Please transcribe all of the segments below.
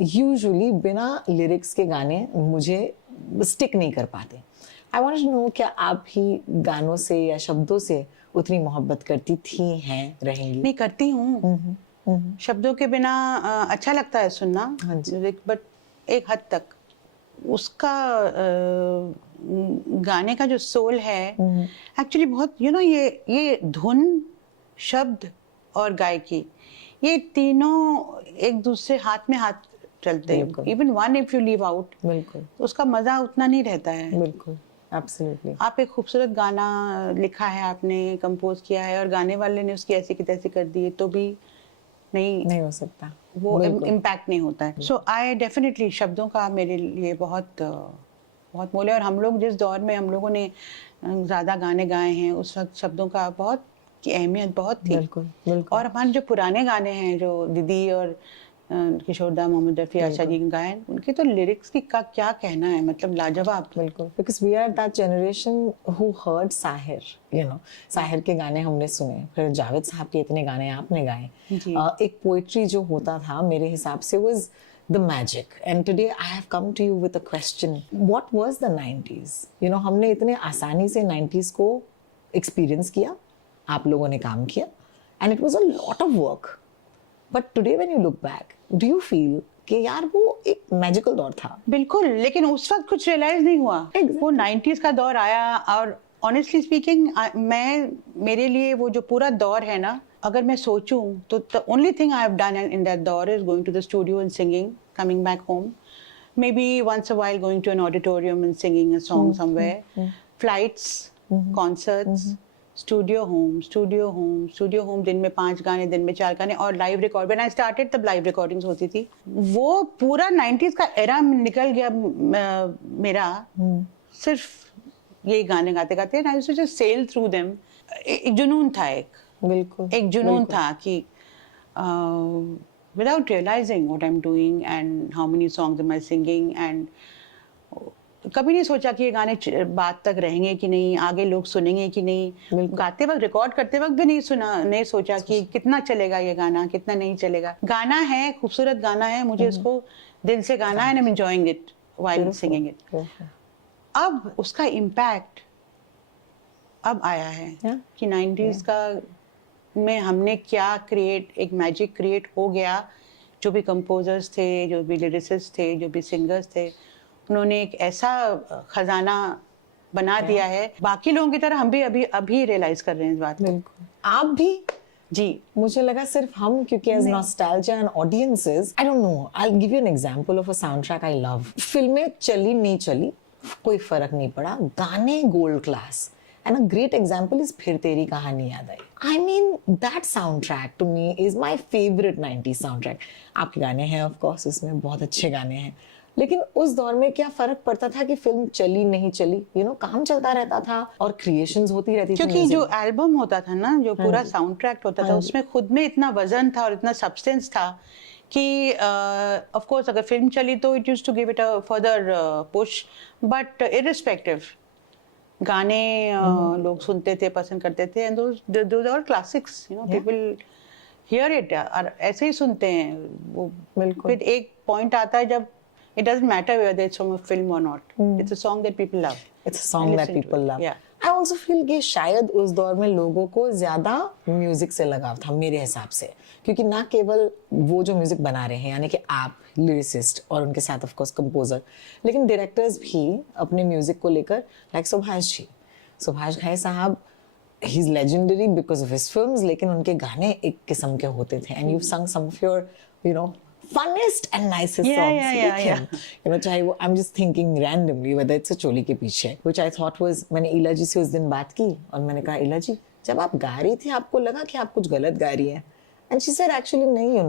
Usually बिना lyrics के गाने मुझे स्टिक नहीं कर पाते. आई वांट टू नो, क्या आप भी गानों से या शब्दों से उतनी मोहब्बत करती थी, हैं, रहेंगी? नहीं, करती हूँ. शब्दों के बिना अच्छा लगता है सुनना म्यूजिक, बट एक हद तक उसका गाने का जो सोल है एक्चुअली बहुत ये धुन, शब्द और गायकी, ये तीनों एक दूसरे हाथ में हाथ चलते हैं. Even one if you leave out, बिल्कुल, उसका मजा उतना नहीं रहता है. बिल्कुल, एब्सोल्युटली. आप एक खूबसूरत गाना लिखा है, आपने कंपोज किया है और गाने वाले ने उसकी ऐसी की तैसी कर दी है, तो भी नहीं हो सकता, वो इम्पैक्ट नहीं होता है. सो आई डेफिनेटली, शब्दों का मेरे लिए बहुत बहुत मोल है. और हम लोग जिस दौर में हम लोगों ने ज़्यादा गाने गाए हैं, उस वक्त शब्दों का बहुत की अहमियत बहुत थी. बिल्कुल, बिल्कुल. और हमारे जो पुराने गाने हैं, जो दीदी और किशोरदा, मोहम्मद रफ़ी, आशा जी गायन, उनके तो लिरिक्स की का क्या कहना है, मतलब लाजवाब. बिल्कुल, because we are that generation who heard Sahir. Sahir के गाने हमने सुने, फिर जावेद साहब के इतने गाने आपने गाए. एक पोइट्री जो होता था मेरे हिसाब से was the magic. And today I have come to you with a question. What was the 90s? हमने इतने आसानी से 90s को experience किया, आप लोगों ने काम किया, and it was a lot of work. But today when you look back, do you feel कि यार वो एक मैजिकल दौर था? बिल्कुल, लेकिन उस वक्त कुछ रियलाइज नहीं हुआ. वो 90s का दौर आया, और ऑनेस्टली स्पीकिंग मेरे लिए वो जो पूरा दौर है ना, अगर मैं सोचूं तो the only thing I have done in that door is going to the studio and singing, coming back home, maybe once a while going to an auditorium and singing a song somewhere, flights, concerts, studio home, दिन में 5 गाने, दिन में 4 गाने, और live record. When I started तब live recordings होती थी. वो पूरा 90s का era निकल गया मेरा, सिर्फ ये गाने गाते गाते. And I used to just sail through them. एक जुनून था, एक जुनून था कि without realizing what I'm doing and how many songs am I singing, and कभी नहीं सोचा कि ये गाने बात तक रहेंगे कि नहीं, आगे लोग सुनेंगे कि नहीं. गाते वक्त, रिकॉर्ड करते वक्त भी नहीं सोचा कि कितना चलेगा ये गाना, कितना नहीं चलेगा. गाना है, खूबसूरत गाना है, मुझे उसको दिल से गाना है, and I'm enjoying it while singing it. अब उसका इम्पैक्ट अब आया है कि 90s का में हमने क्या एक मैजिक क्रिएट हो गया. जो भी कंपोजर्स थे, जो भी लिरिसिस्ट थे, जो भी सिंगर्स थे, उन्होंने एक ऐसा खजाना बना दिया है. बाकी लोगों की तरह हम भी अभी रियलाइज कर रहे हैं इस बात को. आप भी? जी, मुझे लगा सिर्फ हम, क्योंकि as nostalgia and audiences, I don't know, I'll give you an example of a soundtrack I love. फिल्में चली नहीं चली, कोई फर्क नहीं पड़ा, गाने gold class. And a great example is फिर तेरी कहानी याद आई. I mean, that soundtrack to me is my favorite 90s soundtrack. आपके गाने हैं of course उसमें, बहुत अच्छे गाने हैं, लेकिन उस दौर में क्या फर्क पड़ता था कि फिल्म चली नहीं चली, काम चलता रहता था और क्रिएशंस होती रहती थी. क्योंकि जो एल्बम होता था ना, जो पूरा साउंड ट्रैक होता था, उसमें खुद में इतना वजन था और इतना सब्सटेंस था कि ऑफ कोर्स अगर फिल्म चली तो it used to give it a further push, but irrespective गाने लोग सुनते थे, पसंद करते थे. And those are classics, people hear it, और ऐसे ही सुनते हैं वो. बिल्कुल. फिर एक पॉइंट आता है जब it doesn't matter whether it's from a film or not. It's a song that people love. It's a song that people love. Yeah. I also feel कि शायद उस दौर में लोगों को ज्यादा म्यूजिक से लगाव था मेरे हिसाब से, क्योंकि ना केवल वो जो म्यूजिक बना रहे हैं, यानी कि आप लिरिसिस्ट और उनके साथ ऑफ कोर्स कंपोजर, लेकिन डायरेक्टर्स भी अपने म्यूजिक को लेकर, लाइक सुभाष घाई साहब, he is legendary because of his films, लेकिन उनके गाने एक किस्म के होते थे. And you've sung some of your funnest and nicest songs with him. चाहे वो, I'm just thinking randomly whether it's a चोली के पीछे, which I thought was, मैंने इला जी से उस दिन बात की और मैंने कहा, इला जी जब आप गा रही थी आपको लगा कि आप कुछ गलत गा रही हैं? And she said actually नहीं,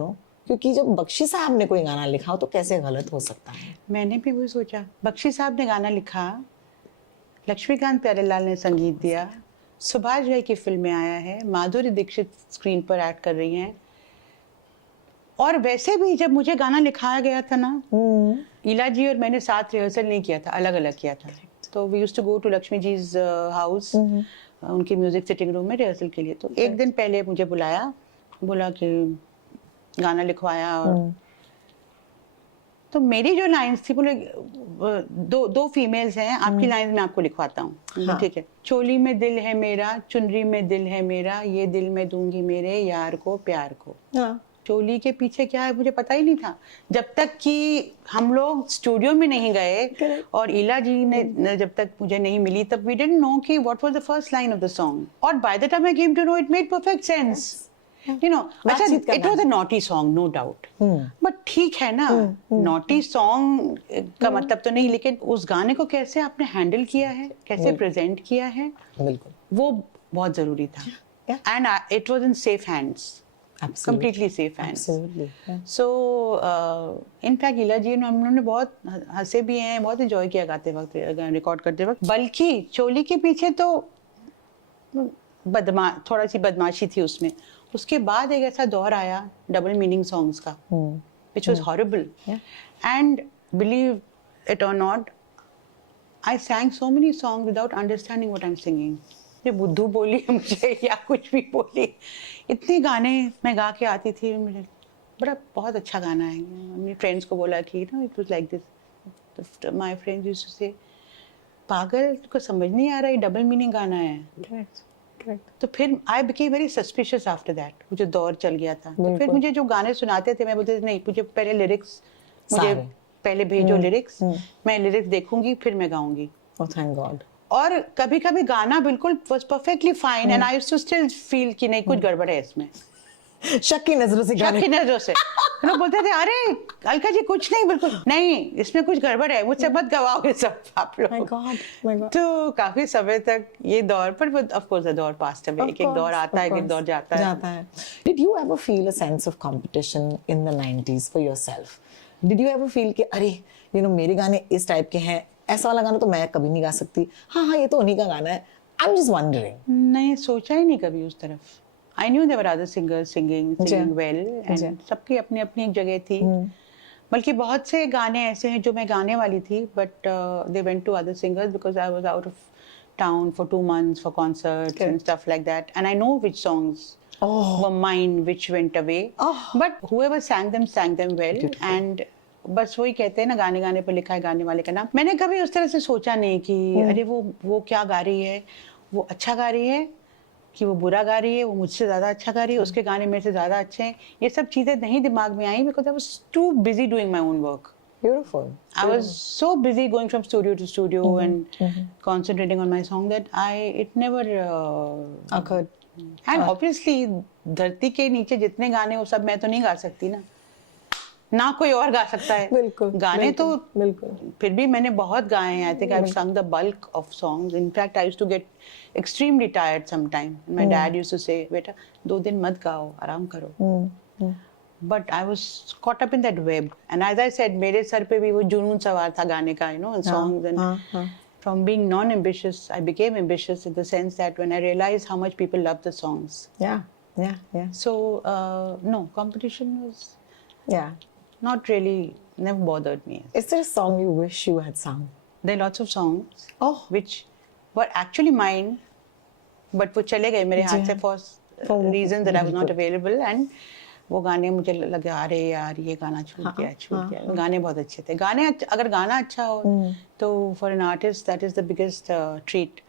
क्योंकि जब बख्शी साहब ने कोई गाना लिखा हो तो कैसे गलत हो सकता है. मैंने भी वही सोचा. बख्शी साहब ने गाना लिखा, लक्ष्मीकांत प्यारेलाल ने संगीत दिया, सुभाष भाई की फिल्म में आया है, माधुरी दीक्षित स्क्रीन पर एक्ट कर रही हैं. और वैसे भी जब मुझे गाना लिखाया गया था ना, इला जी और मैंने साथ रिहर्सल नहीं किया था, अलग अलग किया था. तो we used to go to Lakshmi ji's house, उनकी म्यूजिक सिटिंग रूम में रिहर्सल के लिए. तो एक दिन पहले मुझे बोला कि गाना लिखवाया, और तो मेरी जो लाइंस थी बोले दो फीमेल्स हैं, आपकी लाइंस मैं आपको लिखवाता हूँ। हाँ। ठीक है। चोली में दिल है मेरा, चुनरी में दिल है मेरा, ये दिल मैं दूंगी मेरे यार को प्यार को। हाँ, चोली के पीछे क्या है मुझे पता ही नहीं था, जब तक कि हम लोग स्टूडियो में नहीं गए Correct. और ईला जी ने जब तक मुझे नहीं मिली, तब वी डिडंट नो कि what was the first line of the song. और by the time I came to know it made perfect sense, you know. अच्छा, बातचीत इट करना was a naughty song, no doubt, but ठीक है ना, naughty song का मतलब तो नहीं, लेकिन उस गाने को कैसे आपने हैंडल किया है, कैसे प्रेजेंट किया है, बिल्कुल, वो बहुत जरूरी था। Yeah. And it was in safe hands, absolutely, completely safe hands. absolutely, yeah. So, in fact, ईला जी हम लोगों ने बहुत हंसे भी हैं, बहुत एंजॉय किया गाते वक्त, रिकॉर्ड करते वक्त। बल्कि चोली के पीछे तो थोड़ा सी बदमाशी थी उसमें। उसके बाद एक ऐसा दौर आया डबल मीनिंग सॉन्ग्स का, which was horrible. Yeah. And believe it or not, I sang so many songs without understanding what I'm singing. ये बुद्धू बोली मुझे या कुछ भी बोली, इतने गाने मैं गा के आती थी, मुझे बड़ा बहुत अच्छा गाना है। मेरे फ्रेंड्स को बोला कि no it was like this, my friends used to say पागल को समझ नहीं आ रहा, ये डबल मीनिंग गाना है। Correct, correct. तो फिर I became very suspicious after that, मुझे दौर चल गया था। तो फिर बिल्कुल। मुझे जो गाने सुनाते थे मैं बोलती थी नहीं, मुझे पहले लिरिक्स, मुझे सारे। पहले भेजो लिरिक्स, मैं लिरिक्स देखूंगी फिर मैं गाऊंगी। Oh, thank God. और कभी कभी गाना बिल्कुल was perfectly fine and I used to still feel कि नहीं कुछ गड़बड़ है इसमें, शक की नजरों से शक गाने की नजरों से। लोग बोलते थे अरे अलका जी कुछ नहीं, बिल्कुल नहीं, इसमें कुछ गड़बड़ है, मुझसे मत गवाओ ये सब आप My लोग। God, my God. तो काफी समय तक ये दौर, पर ऑफ कोर्स दौर पास्ट है, एक एक दौर आता है, एक एक दौर जाता है। Did you ever feel a sense of competition in the 90s for yourself? Did you ever feel कि अरे मेरे गाने इस टाइप के हैं, ऐसा वाला गाना तो मैं कभी नहीं गा सकती, हाँ हाँ ये तो उन्हीं का गाना है। I'm just wondering. नहीं, सोचा ही नहीं कभी उस तरफ। I knew there were other singers singing well, and सबकी अपनी अपनी एक जगह थी। बल्कि बहुत से गाने ऐसे हैं जो मैं गाने वाली थी, but they went to other singers because I was out of town for 2 months for concerts and stuff like that, and I know which songs were mine, which went away. But whoever sang them well, and बस वही कहते हैं ना, गाने गाने पर लिखा है गाने वाले का नाम। मैंने कभी उस तरह से सोचा नहीं कि अरे वो क्या गा रही है, वो अच्छा गा रही है कि वो बुरा गा रही है, वो मुझसे ज्यादा अच्छा गा रही है, उसके गाने मेरे से ज्यादा अच्छे हैं। ये सब चीजें नहीं दिमाग में आई, because I was too busy doing my own work. Beautiful. I was so busy going from studio to studio and concentrating on my song that it never Occurred. and obviously धरती के नीचे जितने गाने वो सब मैं तो नहीं गा सकती ना कोई और गा सकता है। बिल्कुल, गाने तो बिल्कुल। फिर भी मैंने बहुत गाए हैं। I think I have sung the bulk of songs. In fact, I used to get extremely tired sometime. My dad used to say, "बेटा 2 दिन मत गाओ, आराम करो." But I was caught up in that web. And as I said, मेरे sir पे भी वो जुनून सवार था गाने का, and songs. And from being non-ambitious, I became ambitious in the sense that when I realized how much people love the songs. Yeah. So, no, competition was Yeah. not really, never bothered me. Is there a song you wish you had sung? There are lots of songs which were actually mine, but वो चले गए मेरे हाथ से for reasons that I was not available, and वो गाने मुझे लगा अरे यार ये गाना छूट गया। गाने बहुत अच्छे थे। गाने अगर गाना अच्छा हो तो for an artist that is the biggest treat.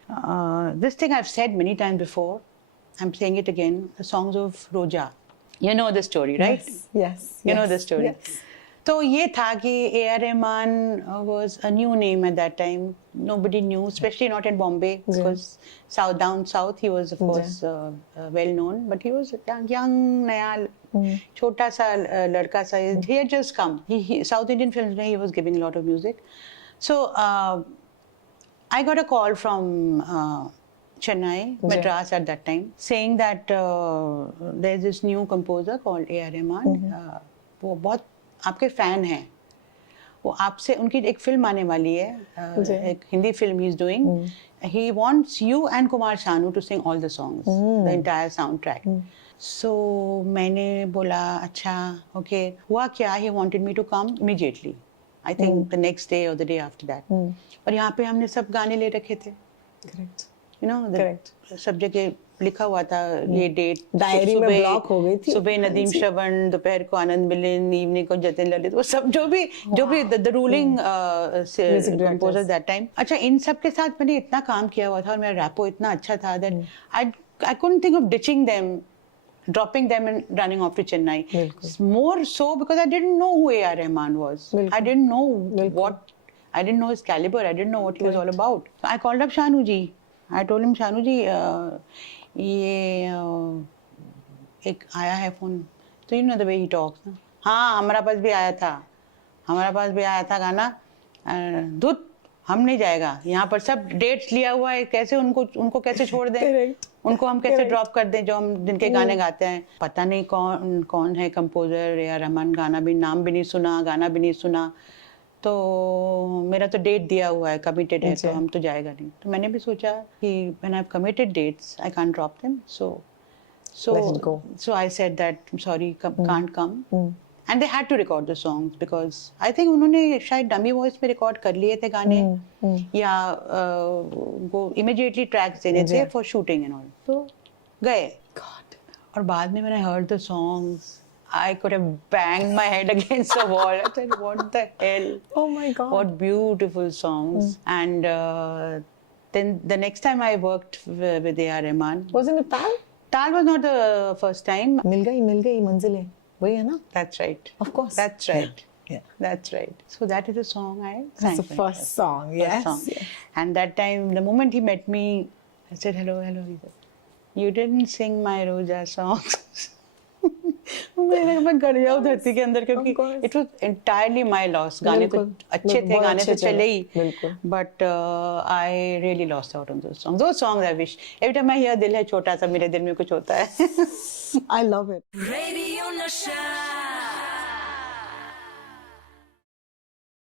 This thing I've said many times before, I'm saying it again, the songs of Roja. You know the story, right? Yes. You know the story. Yes. तो ये था कि A.R. Rahman was a new name at that time. Nobody knew, especially not in Bombay, because down south he was of course well known, but he was young, नया छोटा सा लड़का सा. He had just come. He South Indian films में he was giving a lot of music. So I got a call from Chennai, Madras at that time, saying that there's this new composer called A.R. Rahman. वो बहुत आपके fan हैं, वो आपसे, उनकी एक film आने वाली है, एक Hindi film he is doing, he wants you and Kumar Shanu to sing all the songs, the entire sound track. So मैंने बोला अच्छा ओके. हुआ क्या, he wanted me to come immediately, I think the next day और द डे आफ्टर दैट. और यहाँ पे हमने सब गाने ले रखे थे, Correct. you know, Correct. सब जगह लिखा हुआ था ये डेट, डायरी में block हो गई थी। सुबह नदीम श्रवण, दोपहर को आनंद मिलिंद, इवनिंग को जतिन ललित, वो सब जो भी the ruling composer that time. अच्छा, इन सब के साथ मैंने इतना काम किया हुआ था और मेरा रैपो इतना अच्छा था that I couldn't think of ditching them, dropping them and running off to Chennai. More so because I didn't know who A.R. Rahman was. I didn't know I didn't know his caliber. I didn't know what he was all about. So I called up Shanu ji. I told him, Shanu ji, ये एक आया है phone, तो you know the way he talks. हाँ, हमारा पास भी आया था गाना, दूत हम नहीं जाएगा, यहाँ पर सब डेट्स लिया हुआ है, कैसे उनको कैसे छोड़ दें, उनको हम कैसे ड्रॉप कर दें जो हम जिनके गाने गाते हैं। पता नहीं कौन है कंपोजर या रहमान, नाम भी नहीं सुना, गाना भी नहीं सुना, तो मेरा तो डेट दिया हुआ है, कमिटेड है, तो हम तो जाएगा नहीं। तो मैंने भी सोचा कि when I have committed dates I can't drop them, so I said that sorry, can't come. And they had to record the songs because I think उन्होंने शायद डमी वॉइस में रिकॉर्ड कर लिए थे गाने, या वो immediately tracks देने थे for shooting and all. तो गए, और बाद में मैंने heard the songs, I could have banged my head against the wall. I said, what the hell? Oh my God! What beautiful songs! And then the next time I worked with A.R. Rahman. Was it with Tal? Tal was not the first time. मिल गई मंजिलें, वही है ना? That's right. Of course. That's right. Yeah. That's right. So that is the song I sang. That's the first song. Yes. Yes. And that time, the moment he met me, I said, hello. He said, you didn't sing my Roja songs. मैं गड़ जाऊँ धरती के अंदर, क्योंकि it was entirely my loss. गाने तो अच्छे थे, गाने तो चले ही, but I really lost out on those songs. Those songs I wish. Every time I hear दिल है छोटा सा, मेरे दिल में कुछ होता है. I love it. Radio Nasha.